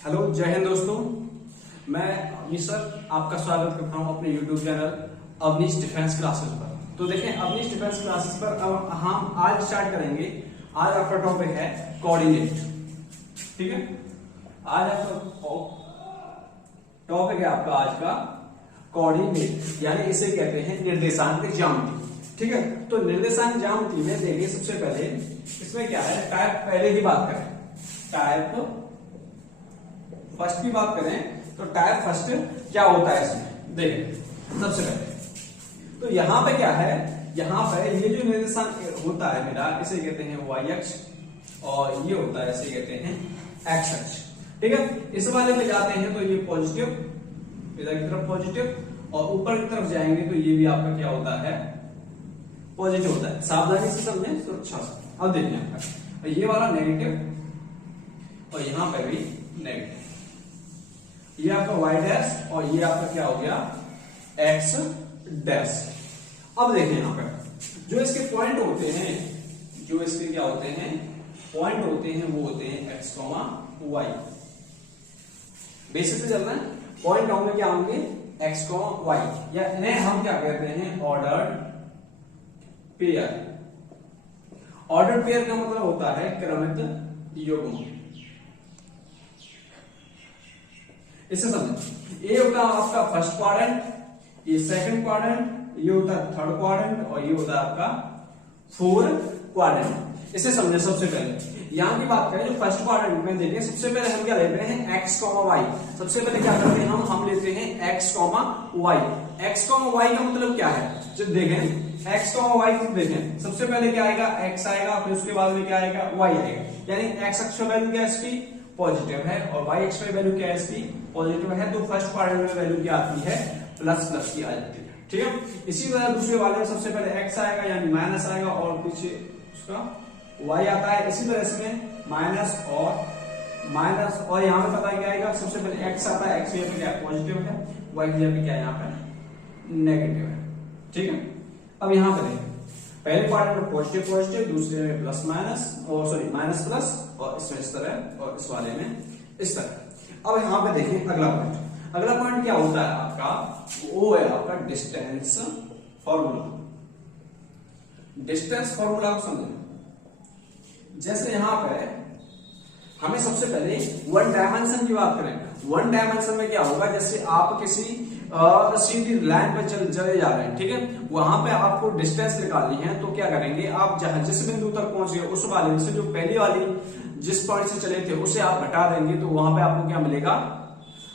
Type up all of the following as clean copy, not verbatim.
Hello, जय हिंद दोस्तों। मैं अवनीश सर आपका स्वागत करता हूं अपने YouTube channel Avneesh defence classes पर। तो देखें, अवनीश डिफेंस क्लासेस पर अब हम आज स्टार्ट करेंगे। आज आपका टॉपिक है कोऑर्डिनेट। ठीक है, आज आपका टॉपिक है आपका आज का कोऑर्डिनेट, यानी इसे कहते हैं निर्देशांक ज्यामिति। ठीक है, तो निर्देशांक ज्यामिति में देखिए, सबसे पहले इसमें क्या है, टाइप पहले की बात करें, टाइप फर्स्ट की बात करें तो टाइप फर्स्ट क्या होता है इसमें देखें। सबसे पहले तो यहां पे क्या है, यहां पे ये जो निर्देशांक होता है मेरा, इसे कहते हैं y अक्ष और ये होता है इसे कहते हैं x अक्ष। ठीक है, इस वाले में जाते हैं तो ये पॉजिटिव, इधर की तरफ पॉजिटिव, और ऊपर की तरफ जाएंगे तो ये भी आपका क्या होता है, पॉजिटिव होता है। सावधानी से समझें, सुरक्षा से। अब देखिए आपका ये वाला नेगेटिव और यहां पे भी नेगेटिव, ये आपका y डैश और ये आपका क्या हो गया x डैश। अब देखें यहां पर जो इसके पॉइंट होते हैं, जो इसके क्या होते हैं पॉइंट होते हैं, वो होते हैं x, y। बेसिक से चल रहा है, पॉइंट होंगे क्या होंगे x, y, या इन्हें हम क्या कहते हैं ऑर्डर्ड पेयर। ऑर्डर्ड पेयर का मतलब होता है क्रमित युग्म। इसे समझें, ये होता है आपका फर्स्ट क्वाड्रेंट, ये सेकंड क्वाड्रेंट, ये होता है थर्ड क्वाड्रेंट और ये होता है आपका फोर्थ क्वाड्रेंट। इसे समझें। सबसे पहले यहां की बात करें, जो फर्स्ट क्वाड्रेंट में देखें, सबसे पहले हम क्या लेते हैं x, y। सबसे पहले क्या करते हैं हम लेते हैं x, y। x, y का मतलब क्या है, जब देखें x, y को देखें, सबसे पहले क्या आएगा x आएगा, फिर उसके बाद में क्या आएगा y आएगा, यानी x अक्ष वैल्यू क्या है इसकी पॉजिटिव है और y अक्ष में वैल्यू क्या है इसकी पॉजिटिव है। तो फर्स्ट क्वाड्रेंट में वैल्यू क्या आती है, प्लस प्लस की आ जाती है। ठीक है, इसी तरह दूसरे वाले में सबसे पहले x आएगा यानी माइनस आएगा और पीछे उसका y आता है। इसी तरह इसमें माइनस और यहाँ पे पता क्या आएगा, सबसे पहले x आता है, x यहाँ पे क्या पॉजिटिव है, y यहाँ पे क्या यहाँ पे नेगेटिव है। ठीक है, अब यहाँ पे देखें, पहले क्वाड्रेंट में पॉजिटिव, दूसरे में प्लस माइनस और सॉरी माइनस प्लस, और इसमें इस तरह और इस वाले में इस तरह। अब यहाँ पे देखिए अगला पॉइंट क्या होता है आपका, वो है आपका डिस्टेंस फॉर्मूला। डिस्टेंस फॉर्मूला को समझें। जैसे यहाँ पे हमें सबसे पहले वन डायमेंशन की बात करें, वन डायमेंशन में क्या होगा, जैसे आप किसी सीधी लाइन पे चले जा रहे हैं, ठीक है, वहां पे आपको डिस्टेंस निकालनी है, तो क्या करेंगे आप जहां जिस बिंदु तक पहुंचे उस वाले से जो पहली वाली जिस पॉइंट से चले थे उसे आप घटा देंगे, तो वहां पे आपको क्या मिलेगा,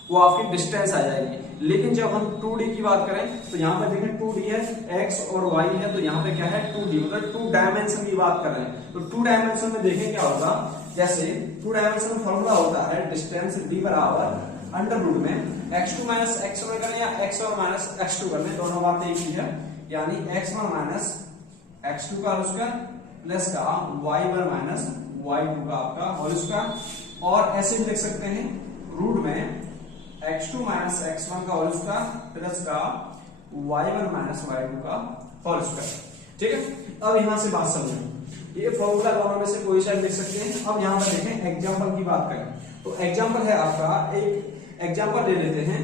वो आपकी डिस्टेंस आ जाएगी। लेकिन जब हम 2D की बात करें तो यहाँ पे देखें 2D है, x और y है, तो यहाँ पे क्या है 2D, मतलब 2 डायमेंशन की बात कर रहे हैं। तो 2 डायमेंशन में देखें क्या होगा, जैसे 2 डायमेंशन में फॉर्मूला होता है डिस्टेंस d बराबर अंडर रूट में x2 माइनस x1 करने या x1 माइनस x2 करने, दोनों बातें एक ही है, यानी x1 माइनस x2 का स्क्वायर प्लस का y1 माइनस y2 का आपका होल स्क्वायर। और ऐसे भी लिख सकते हैं रूट में x2 माइनस x1 का होल स्क्वायर प्लस का y1 माइनस y2 का होल स्क्वायर। ठीक है, अब यहां से बात समझें, ये फॉर्मूला दोनों में से कोई सा लिख सकते हैं। अब यहां पर देखें एग्जांपल की बात करें, तो एग्जांपल है आपका, एक एग्जांपल ले लेते हैं।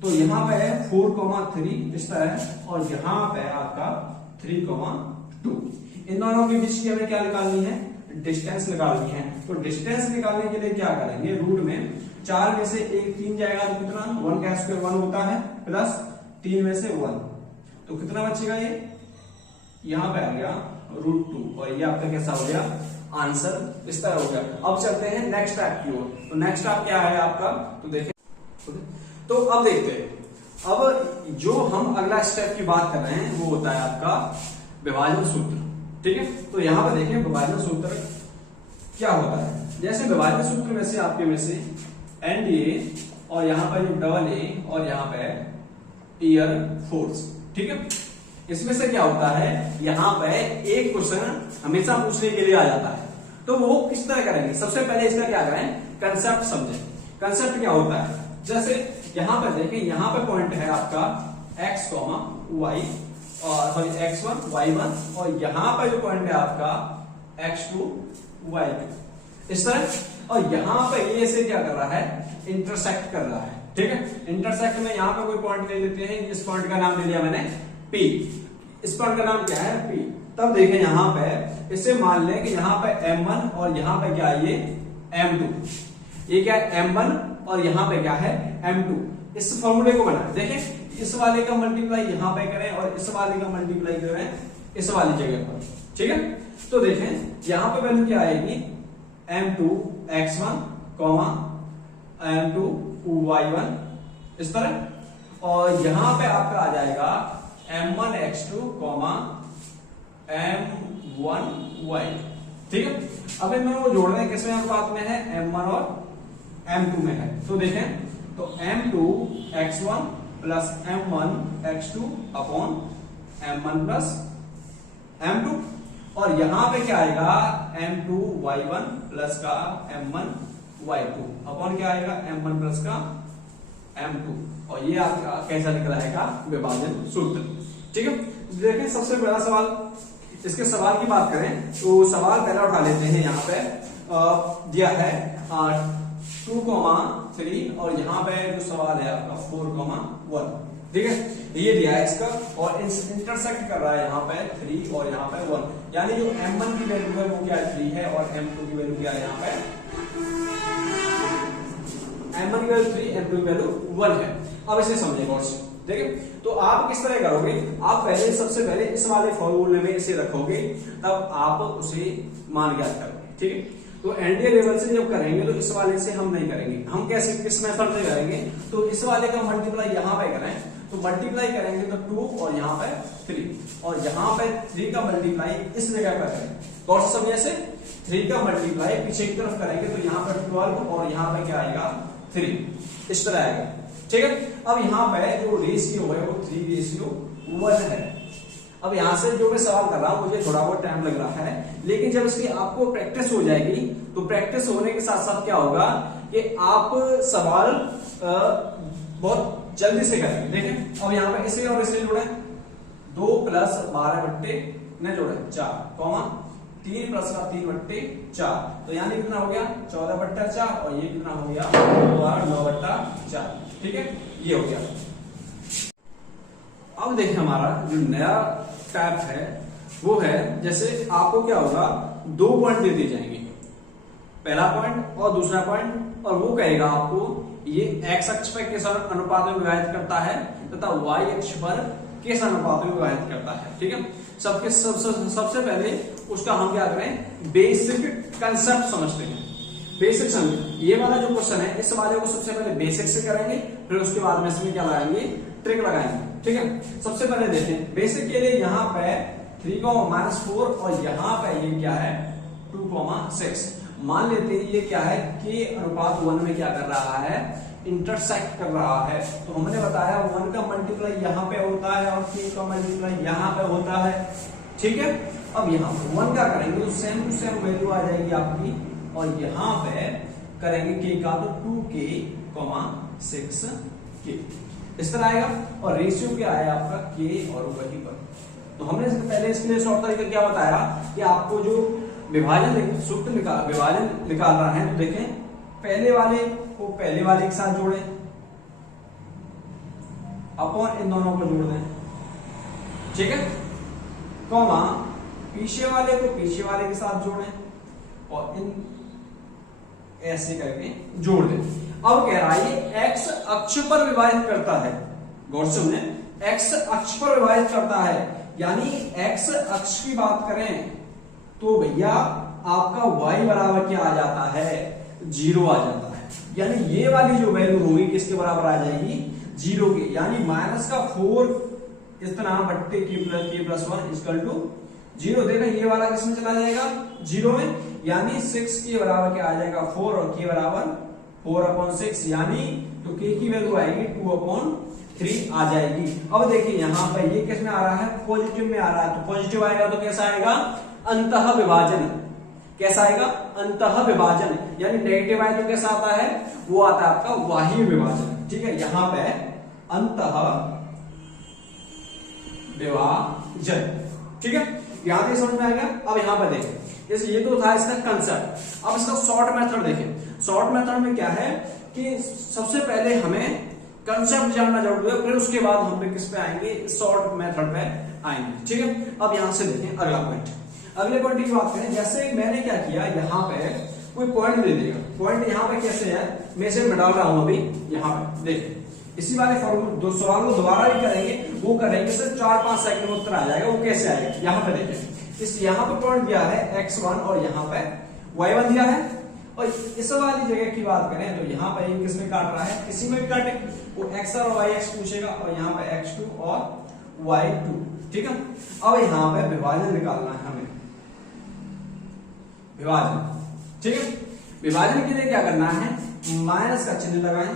तो यहाँ पे है 4,3 इस तरह, और यहाँ पे आपका 3,2। इन दोनों के बीच की हमें क्या निकालनी है, डिस्टेंस निकालनी है। तो डिस्टेंस निकालने के लिए क्या करेंगे, रूट में 4 में से 1 3 जाएगा तो कितना, 1 का स्क्वायर 1 होता है, प्लस 3 में से 1, तो कितना बचेगा, ये यहाँ पे आ गया √2, और ये आपका कैसा हो गया आंसर, इस तरह हो गया। अब चलते हैं नेक्स्ट स्टेप की ओर। तो नेक्स्ट स्टेप क्या है आपका, तो देखें, तो अब देखते हैं, अब जो हम अगला स्टेप की बात कर रहे हैं वो होता है आपका विभाजन सूत्र। ठीक है, तो यहां पर देखें विभाजन सूत्र क्या होता है। जैसे विभाजन सूत्र में से आपके में से NDA और यहाँ पर जो AA और यहाँ पे ईयर फोर्स। ठीक है, इसमें से क्या होता है, यहाँ पे एक क्वेश्चन हमेशा पूछने के लिए आ जाता है, तो वो किस तरह करेंगे। सबसे पहले इसका क्या करें, कंसेप्ट समझें। कंसेप्ट क्या होता है, जैसे यहां पर देखें, यहां पर पॉइंट है आपका x, y और x1 y1, और यहां पर जो पॉइंट है आपका x2 y2। इस तरह और यहाँ पे ये से क्या कर रहा है, इंटरसेक्ट कर रहा है। ठीक है, इंटरसेक्ट में यहाँ पे कोई पॉइंट ले लेते हैं, इस पॉइंट का नाम ले लिया मैंने P, इस पॉइंट का नाम क्या है P। तब देखें यहाँ पे इसे मान लें कि यहाँ पे M1 और यहाँ पे क्या है ये M2, ये क्या है M1 और यहाँ पे क्या है M2। इस फॉर्मूले को बनाए, देखें इस वाले का मल्टीप्लाई यहाँ पे करें और इस वाले का मल्टीप्लाई करें इस वाली जगह पर। ठीक है, तो देखें यहाँ पे वैल्यू क्या आएगी, M2 x1 M2 y1 इस तरह, और यहाँ पे आपका आ जाएगा M1 x2 M1 y। ठीक है, अब इन दोनों को जोड़ दें, किसमें अनुपात में है, M1 और M2 में है। तो देखें तो M2 x1 plus M1 x2 upon M1 plus M2, और यहां पे क्या आएगा M2 y1 प्लस का M1 y2 अपॉन क्या आएगा M1 प्लस का M2, और ये आपका कैसा निकल आएगा, विभाजन सूत्र। ठीक है, देखें सबसे बड़ा सवाल, इसके सवाल की बात करें तो सवाल पहला उठा लेते हैं। यहाँ पे दिया है 2,3 और यहाँ पे जो सवाल है आपका 4,1। ठीक है, ये दिया है इसका, और इंटरसेक्ट कर रहा है यहाँ पे 3 और यहाँ पे 1, यानी जो M1 की वैल्यू है वो क्या है 3 है, और M2 की वैल्यू क्या है, यहाँ पे M1 की वैल्यू 3, M2 की वैल्यू 1 है। अब इसे समझें गौर से, देखिए तो आप किस तरह करोगे, आप पहले सबसे पहले इस वाले फॉर्मूले में इसे रखोगे, तब आप उसे मान ज्ञात करोगे। ठीक है, तो एनडीए लेवल से जब करेंगे तो इस वाले से हम नहीं करेंगे, हम कैसे किस मेथड से करेंगे, तो इस वाले का मल्टीप्लाई यहाँ पे करें, तो मल्टीप्लाई करेंगे तो 2 और यहाँ पे 3, और यहाँ पे 3 का मल्टीप्लाई इस जगह पर करें, गौर से समझिए से 3 का मल्टीप्लाई पीछे की तरफ करेंगे तो यहाँ पे 12 और यहाँ पे क्या आएगा 3, इस तरह आएगा। ठीक है, अब यहाँ पे जो रेशियो है वो 3:1 है। अब यहाँ से जो मैं सवाल कर रहा हूं मुझे थोड़ा बहुत टाइम लग रहा है, लेकिन जब इसकी आपको प्रैक्टिस हो जाएगी तो प्रैक्टिस होने के साथ साथ क्या होगा कि आप सवाल बहुत जल्दी से करेंगे। देखें अब यहाँ पे इसे और इसे जोड़े, 2 + 12 ने जोड़े 4, 3 + 3/4, तो यानी कितना हो गया 14/4, और ये कितना हो गया 9/4। ठीक है, ये हो गया। अब देखिए हमारा जो नया टाइप है वो है, जैसे आपको क्या होगा 2 पॉइंट दे दिए जाएंगे, पहला पॉइंट और दूसरा पॉइंट, और वो कहेगा आपको ये x अक्ष पर किस अनुपात में विभाजित करता है तथा y अक्ष पर किस अनुपात में विभाजित करता है। ठीक है, सबसे पहले उसका हम क्या करें, बेसिक कंसेप्ट समझते हैं। बेसिक समझ, ये वाला जो क्वेश्चन है इस वाले को सबसे पहले बेसिक से करेंगे, फिर उसके बाद में इसमें क्या लगाएंगे, ट्रिक लगाएंगे। ठीक है, सबसे पहले देखें बेसिक के लिए यहाँ पे 3,-4 और यहाँ पे ये क्या है 2,6। मान लेते हैं ये क्या है k अनुपात 1 में क्या कर रहा है, इंटरसेक्ट कर रहा है। तो हमने बताया 1 का मल्टीप्लाई यहाँ पे होता है और k का मल्टीप्लाई यहाँ पे होता है। ठीक है, अब यहाँ 1 का करेंगे तो सेम टू सेम वैल्यू आ जाएगी आपकी, और यहाँ पे करेंगे k का तो 2k, 6k इस तरह आएगा, और रेशियो क्या है आपका k और वही पर। तो हमने पहले इसके लिए शॉर्ट तरीका क्या बताया कि आपको जो विभाजन सूत्र विभाजन निकालना है, तो देखें पहले वाले को पहले वाले के साथ जोड़ें, अपॉन इन दोनों को जोड़ दें। ठीक है, कॉमा पीछे वाले को पीछे वाले के साथ जोड़ें, और इन ऐसे करके जोड़ दें। अब कह रहा है ये x अक्ष पर विभाजित करता है, गौर से सुने, x अक्ष पर विभाजित करता है, यानी x अक्ष की बात करें तो भैया आपका y बराबर क्या आ जाता है, 0 आ जाता है। यानी ये वाली जो वैल्यू होगी किसके बराबर आ जाएगी, 0 के, यानी -4 इतना बट्टे k+1 = 0। देखा ये वाला किसमें चला जाएगा, 0 में, यानी 6 के बराबर क्या आ जाएगा 4, और k बराबर 4/6, यानी तो k की वैल्यू आएगी 2/3 आ जाएगी। अब देखिए यहाँ पर ये किस में आ रहा है, पॉजिटिव में आ रहा है, तो पॉजिटिव आएगा तो कैसा आएगा, अंतः विभाजन। कैसा आएगा, अंतः विभाजन, यानी नेगेटिव आए तो कैसा आता है, वो आता है आपका बाह्य विभाजन। ठीक है, यहाँ पे अंतः विभाजन। ठीक है, यहां तक समझ में आ गया। अब यहां पर देखें जैसे ये तो था इसका कंसेप्ट। अब इसका शॉर्ट मेथड देखें। शॉर्ट मेथड में क्या है कि सबसे पहले हमें कंसेप्ट जानना जरूरी है, फिर उसके बाद हम किस पे आएंगे, शॉर्ट मेथड पे आएंगे। ठीक है, अब यहां से देखें अगला पॉइंट। अगले पॉइंट की बात करें, जैसे मैंने क्या किया, यहाँ पे कोई पॉइंट दे देगा। पॉइंट यहाँ पे कैसे है, मैं इसे डाल रहा हूं अभी यहाँ पे। देखिए इसी वाले फॉर्मूले सवाल को दोबारा भी करेंगे, वो करेंगे सिर्फ 4-5 सेकंड में उत्तर आ जाएगा। वो कैसे आएगा, यहाँ पे देखिए, इस यहाँ पे पॉइंट दिया है x1 और यहाँ पे y1 दिया है। और इस वाली जगह की बात करें तो यहाँ पे किस में काट रहा है, किसी में भी काटे, वो x और yx पूछेगा और यहाँ पे x2 और y2। ठीक है, अब यहाँ पे विभाजन निकालना है हमें, विभाजन। ठीक है, विभाजन के लिए क्या करना है, माइनस का चिन्ह लगाएं।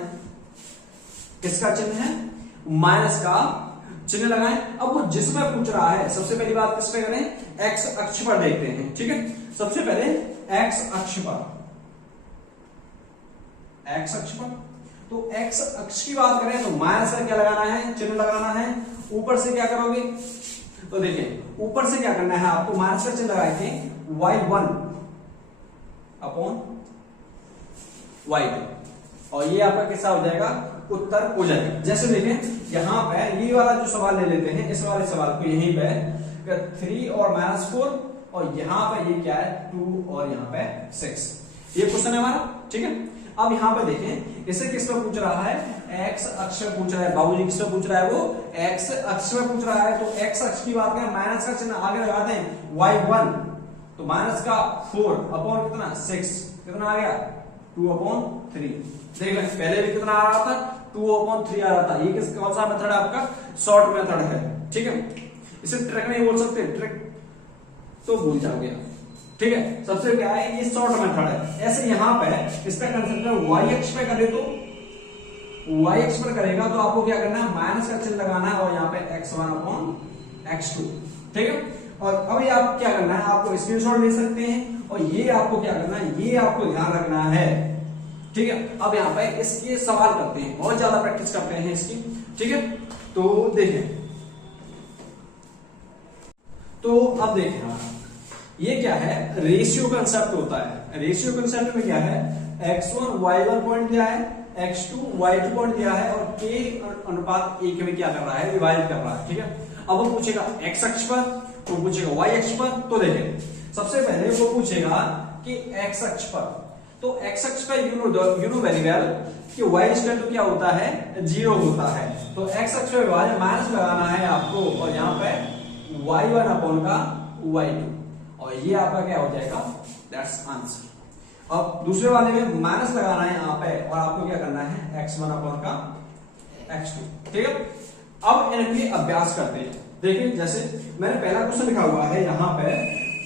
किसका चिन्ह है, माइनस का चिन्ह लगाएं। अब वो जिसमें पूछ रहा है, सबसे पहली बात किस पे करें, x अक्ष पर देखते हैं। ठीक है, सबसे पहले x अक्ष पर, x अक्ष पर, तो x अक्ष की बात करें तो माइनस का क्या लगाना है, चिन्ह लगाना है। ऊपर से क्या करोगे, तो देखिए ऊपर से क्या करना है आपको, माइनस का चिन्ह लगा के y1 अपॉन y2, और ये आपका कैसा हो जाएगा, उत्तर हो जाएगा। जैसे देखें यहां पे ये वाला जो सवाल ले लेते हैं, इस वाले सवाल को यहीं पे 3 और -4, और यहां पे ये क्या है 2 और यहां पे 6, ये क्वेश्चन है हमारा। ठीक है, अब यहां पे देखें इसे किस पे पूछ रहा है, x अक्ष पे पूछ रहा है। बाबूजी किस पे पूछ रहा है, वो x अक्ष पे पूछ रहा है। तो x अक्ष की बात करें, माइनस का चिन्ह आगे लगाते हैं, y1 तो माइनस का 4 अपॉन कितना 6, कितना आ गया 2/3। देख लें पहले भी कितना आ रहा था, 2/3 आ रहा था। ये कौन सा मेथड है आपका, शॉर्ट मेथड है। ठीक है, इसे ट्रिक नहीं बोल सकते, ट्रिक तो भूल जाओगे। ठीक है, सबसे क्या है, ये शॉर्ट मेथड है। ऐसे यहां पे इसका कंसेप्ट है, y अक्ष पे करे तो y अक्ष पर करेगा तो आपको क्या करना है, माइनस का चिन्ह लगाना है और यहाँ पे x1/x2। ठीक है, और अभी आप क्या करना है, आपको स्क्रीनशॉट ले सकते हैं, और ये आपको क्या करना है, ये आपको ध्यान रखना है। ठीक है, अब यहाँ पे इसके सवाल करते हैं, बहुत ज्यादा प्रैक्टिस करते हैं इसकी। ठीक है, तो देखें, तो अब देखें ये क्या है, रेशियो कंसेप्ट होता है। रेशियो कंसेप्ट में क्या है, x1 y1 पॉइंट दिया है, x2 y2 पॉइंट दिया है, और k अनुपात 1 में क्या कर रहा है, विभाजित कर रहा है। ठीक है, अब वो पूछेगा x अक्ष पर, तो पूछेगा y अक्ष पर। तो देखें सबसे पहले वो पूछेगा कि x अक्ष पर, तो x अक्ष पर यू नो वेरी वेल कि y इक्वल टू क्या होता है, 0 होता है। तो x अक्ष पर विभाजन माइनस लगाना है आपको, और यहाँ पे y1 अपॉन का y2, और ये आपका क्या हो जाएगा, दैट्स आंसर। अब दूसरे वाले में माइनस लगाना है यहाँ पे, और आपको क्या करना है, x1 अपॉन का x2। ठीक है, अब इनके अभ्यास करते हैं। देखिए जैसे मैंने पहला क्वेश्चन लिखा हुआ है यहाँ पे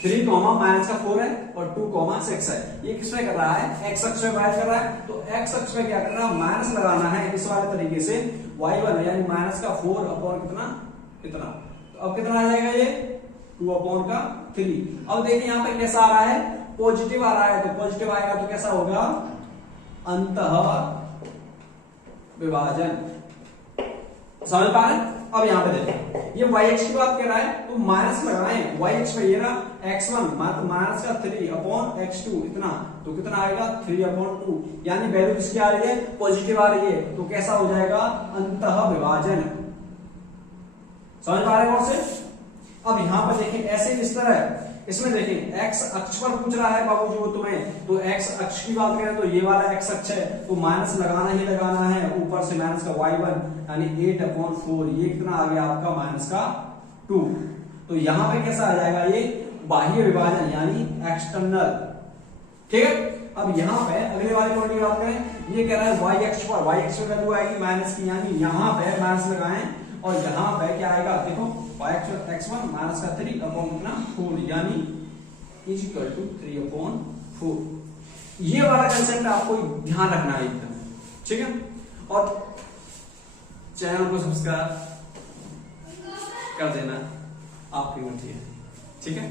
3, माइनस का 4 है और 2, 6 है। ये किसमें कर रहा है, x अक्ष में बात कर रहा है। तो x अक्ष में क्या करना है, माइनस लगाना है इस वाले तरीके से, y1 यानी माइनस का 4 अपॉन कितना, तो अब कितना आ जाएगा, ये 2/3। अब देखिए यहाँ पे कैसा आ रहा है, पॉजिटिव आ रहा है, तो पॉजिटिव आएगा तो कैसा होगा, अंतः विभाजन। समझ पा रहे हैं। अब यहाँ पे देखिए ये y अक्ष की बात कर रहा है, तो माइनस लगाएं, y अक्ष पे ये ना x1 माइनस का 3/x2 इतना, तो कितना आएगा 3/2, यानी वैल्यू किसकी आ रही है, पॉजिटिव आ रही है, तो कैसा हो जाएगा, अंतः विभाजन। समझ पा रहे हैं और से। अब यहाँ पर देखें ऐसे इस तरह, इसमें देखें x अक्ष पर पूछ रहा है बाबूजी वो तुम्हें, तो x अक्ष की बात करें तो ये वाला x अक्ष है, तो माइनस लगाना ही लगाना है, ऊपर से माइनस का y1 यानी 8/4, ये कितना आ गया आपका, माइनस का 2। तो यहाँ पे कैसा आ जाएगा, ये बाह्य विभाजन यानी एक्सटर्नल। ठीक है, अब यहाँ पे अगले वाले पॉइंट की बात करें, ये कह रहा है y अक्ष पर, y अक्ष पर वैल्यू आएगी माइनस की, यानी यहाँ पे माइनस लगाएं, और यहाँ पे क्या आएगा, देखो x1 माइनस का 3/4 यानी इज इक्वल टू 3/4। ये वाला कंसेप्ट आपको ध्यान रखना है एकदम। ठीक है, और चैनल को सब्सक्राइब कर देना, आपकी मर्जी है। ठीक है।